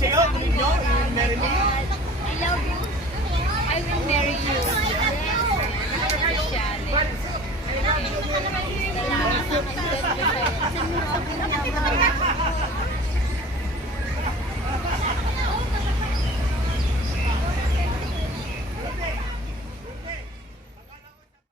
sa'yo, tuloy nyo, yung marry me. I love you. I will marry you. Salamat.